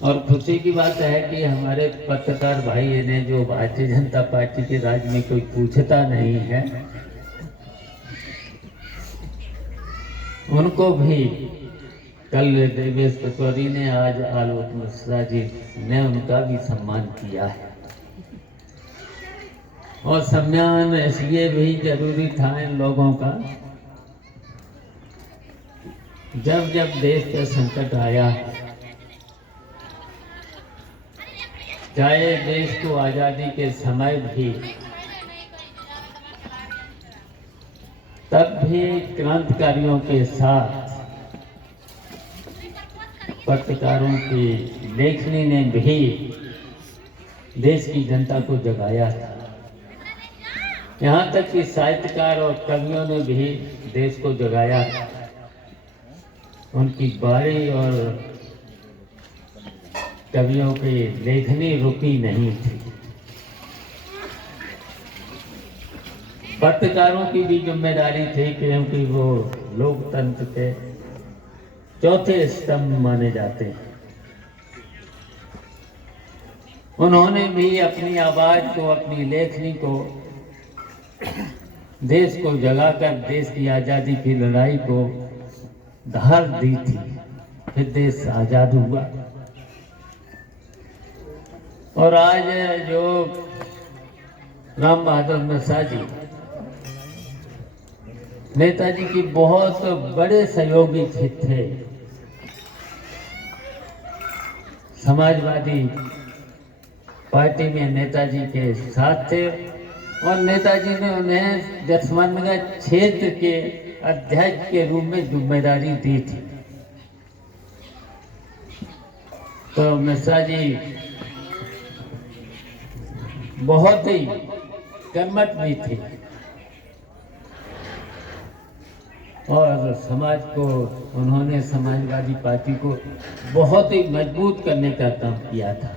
और खुशी की बात है कि हमारे पत्रकार भाई ने जो भारतीय जनता पार्टी के राज में कोई पूछता नहीं है, उनको भी कल देवेश पचौरी ने, आज आलोक मिश्रा जी ने उनका भी सम्मान किया है। और सम्मान इसलिए भी जरूरी था इन लोगों का, जब जब देश पे संकट आया, चाहे देश को आज़ादी के समय भी, तब भी क्रांतिकारियों के साथ पत्रकारों की लेखनी ने भी देश की जनता को जगाया था। यहाँ तक कि साहित्यकार और कवियों ने भी देश को जगाया। उनकी बारी और कवियों की लेखनी रुकी नहीं थी। पत्रकारों की भी जिम्मेदारी थी, क्योंकि वो लोकतंत्र के चौथे स्तंभ माने जाते हैं। उन्होंने भी अपनी आवाज को, अपनी लेखनी को देश को जगाकर देश की आज़ादी की लड़ाई को धार दी थी, फिर देश आज़ाद हुआ। और आज जो राम बहादुर मिश्रा जी नेताजी की बहुत बड़े सहयोगी थे, समाजवादी पार्टी में नेताजी के साथ थे, और नेताजी ने उन्हें जसवंतगढ़ क्षेत्र के अध्यक्ष के रूप में जिम्मेदारी दी थी। तो मिश्रा जी बहुत ही कर्मठ भी थे और समाज को, उन्होंने समाजवादी पार्टी को बहुत ही मजबूत करने का काम किया था।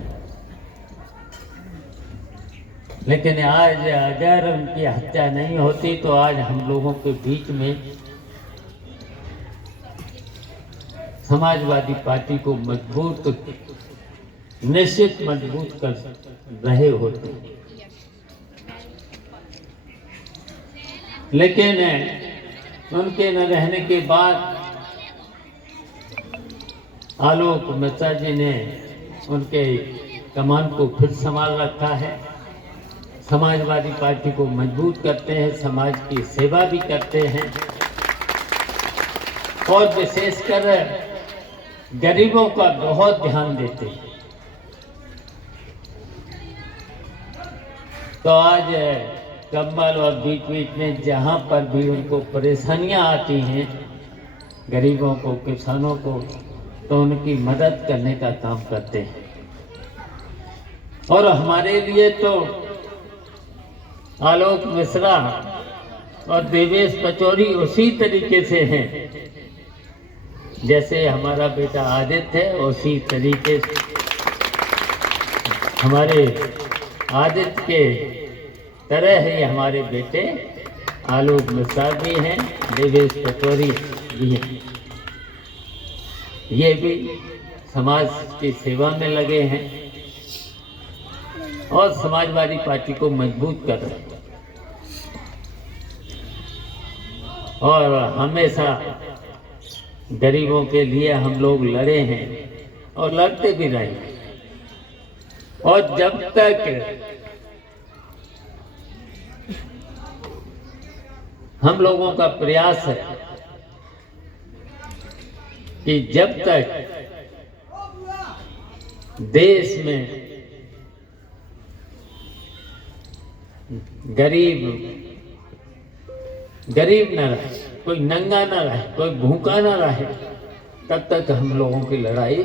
लेकिन आज अगर उनकी हत्या नहीं होती तो आज हम लोगों के बीच में समाजवादी पार्टी को निश्चित मजबूत कर रहे होते। लेकिन उनके न रहने के बाद आलोक मिश्रा जी ने उनके कमान को फिर संभाल रखा है। समाजवादी पार्टी को मजबूत करते हैं, समाज की सेवा भी करते हैं, और विशेषकर गरीबों का बहुत ध्यान देते हैं। तो आज कंबल और बीच बीच में जहाँ पर भी उनको परेशानियाँ आती हैं, गरीबों को, किसानों को, तो उनकी मदद करने का काम करते हैं। और हमारे लिए तो आलोक मिश्रा और देवेश पचौरी उसी तरीके से हैं, जैसे हमारा बेटा आदित्य है, उसी तरीके से हमारे आदित्य के तरह ही हमारे बेटे आलोक मिश्रा भी हैं, देवेश पचौरी भी हैं। ये भी समाज की सेवा में लगे हैं और समाजवादी पार्टी को मजबूत कर रहे हैं। और हमेशा गरीबों के लिए हम लोग लड़े हैं और लड़ते भी रहे। और जब तक हम लोगों का प्रयास है कि जब तक देश में गरीब न रहे, कोई नंगा न रहे, कोई भूखा न रहे, तब तक हम लोगों की लड़ाई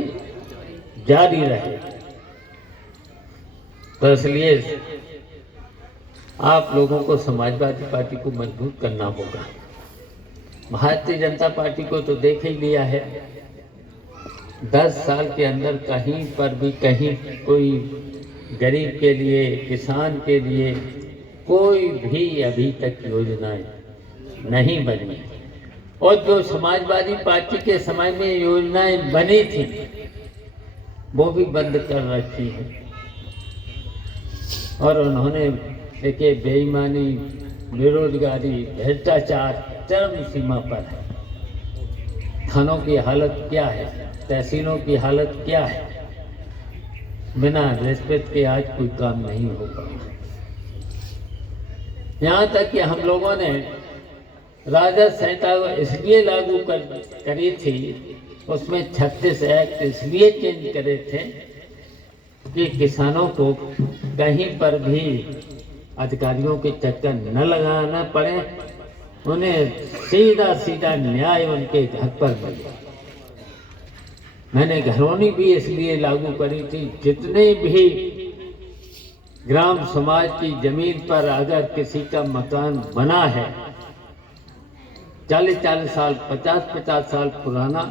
जारी रहे। तो इसलिए आप लोगों को समाजवादी पार्टी को मजबूत करना होगा। भारतीय जनता पार्टी को तो देख ही लिया है, 10 साल के अंदर कहीं पर भी कहीं कोई गरीब के लिए, किसान के लिए कोई भी अभी तक योजनाएं नहीं बनी। और जो समाजवादी पार्टी के समय में योजनाएं बनी थी वो भी बंद कर रखी है। और उन्होंने देखिए बेईमानी, बेरोजगारी, भ्रष्टाचार चरम सीमा पर है। थानों की हालत क्या है, तहसीलों की हालत क्या है। बिना रिश्वत के आज कोई काम नहीं हो पाया। यहाँ तक कि हम लोगों ने राजस्व संहिता इसलिए लागू करी थी, उसमें 36 एक्ट इसलिए चेंज करे थे कि किसानों को कहीं पर भी अधिकारियों के चक्कर न लगाना पड़े, उन्हें सीधा सीधा न्याय उनके घर पर मिले। मैंने घरौनी भी इसलिए लागू करी थी, जितने भी ग्राम समाज की जमीन पर अगर किसी का मकान बना है 40-40 साल, 50-50 साल पुराना,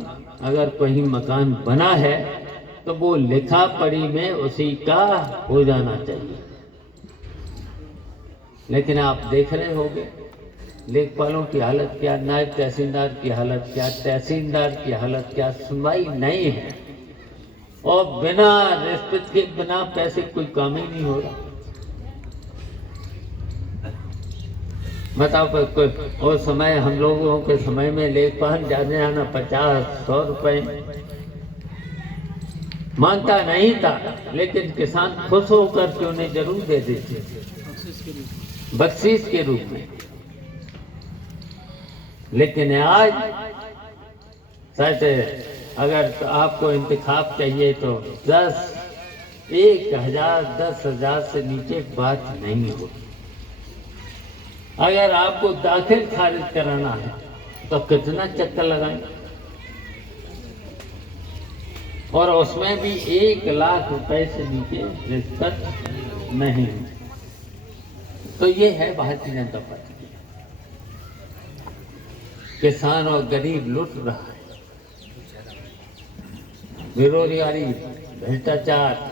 अगर कोई मकान बना है तो वो लिखा पढ़ी में उसी का हो जाना चाहिए। लेकिन आप देख रहे होंगे लेखपालों की हालत क्या, नायब तहसीलदार की हालत क्या, तहसीलदार की हालत क्या, सुनवाई नहीं है। और बिना रिश्वत के, बिना पैसे कोई काम ही नहीं हो रहा। बताओ, वो समय हम लोगों के समय में लेखपाल जाने आना 50-100 रुपए मांगता नहीं था, लेकिन किसान खुश होकर के उन्हें जरूर दे देते, बख्शीश के रूप में। लेकिन आज शायद अगर आपको इंतखाब चाहिए तो 10,000 से नीचे बात नहीं होती। अगर आपको दाखिल खारिज कराना है तो कितना चक्कर लगाएं, और उसमें भी 1 लाख रुपए से नीचे रिश्वत नहीं। तो ये है भारतीय जनता पार्टी। किसान और गरीब लुट रहा है, बेरोजगारी, भ्रष्टाचार,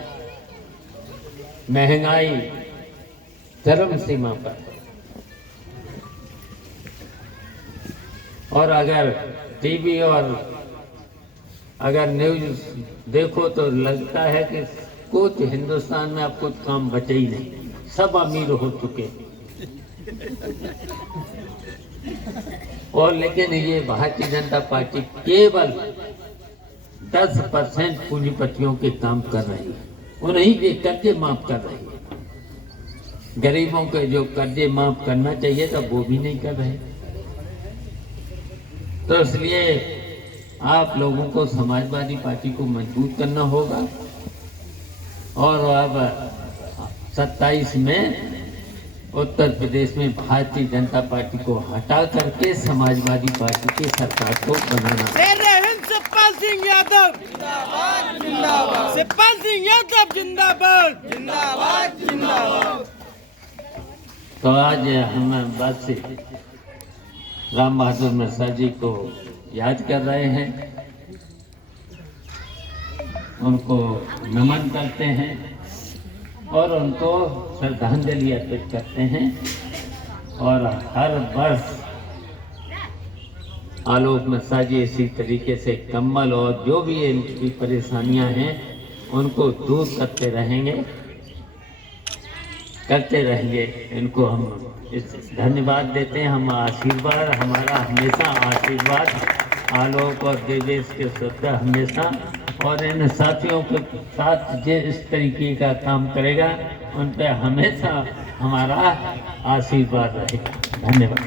महंगाई चरम सीमा पर। और अगर टीवी और अगर न्यूज देखो तो लगता है कि कुछ हिंदुस्तान में अब कुछ काम बचे ही नहीं, सब अमीर हो चुके। और लेकिन ये भारतीय जनता पार्टी केवल 10% पूंजीपतियों के काम कर रही है, उन्हीं के कर्जे माफ कर रही है। गरीबों के जो कर्जे माफ करना चाहिए था वो भी नहीं कर रहे। तो इसलिए आप लोगों को समाजवादी पार्टी को मजबूत करना होगा। और अब 27 में उत्तर प्रदेश में भारतीय जनता पार्टी को हटा करके समाजवादी पार्टी की सरकार को बनाना। शिवपाल सिंह यादव जिंदाबाद, जिंदाबाद। शिवपाल सिंह यादव जिंदाबाद, जिंदाबाद, जिंदाबाद। तो आज हम बस राम बहादुर मिश्रा जी को याद कर रहे हैं, उनको नमन करते हैं और उनको श्रद्धांजलि अर्पित करते हैं। और हर वर्ष आलोक मिश्रा जी इसी तरीके से कम्बल और जो भी इनकी परेशानियां हैं उनको दूर करते रहेंगे। इनको हम इस धन्यवाद देते हैं। हम आशीर्वाद, हमारा हमेशा आशीर्वाद आलोक और देवेश के साथ हमेशा, और इन साथियों के साथ जो इस तरीके का काम करेगा उन पर हमेशा हमारा आशीर्वाद रहेगा। धन्यवाद।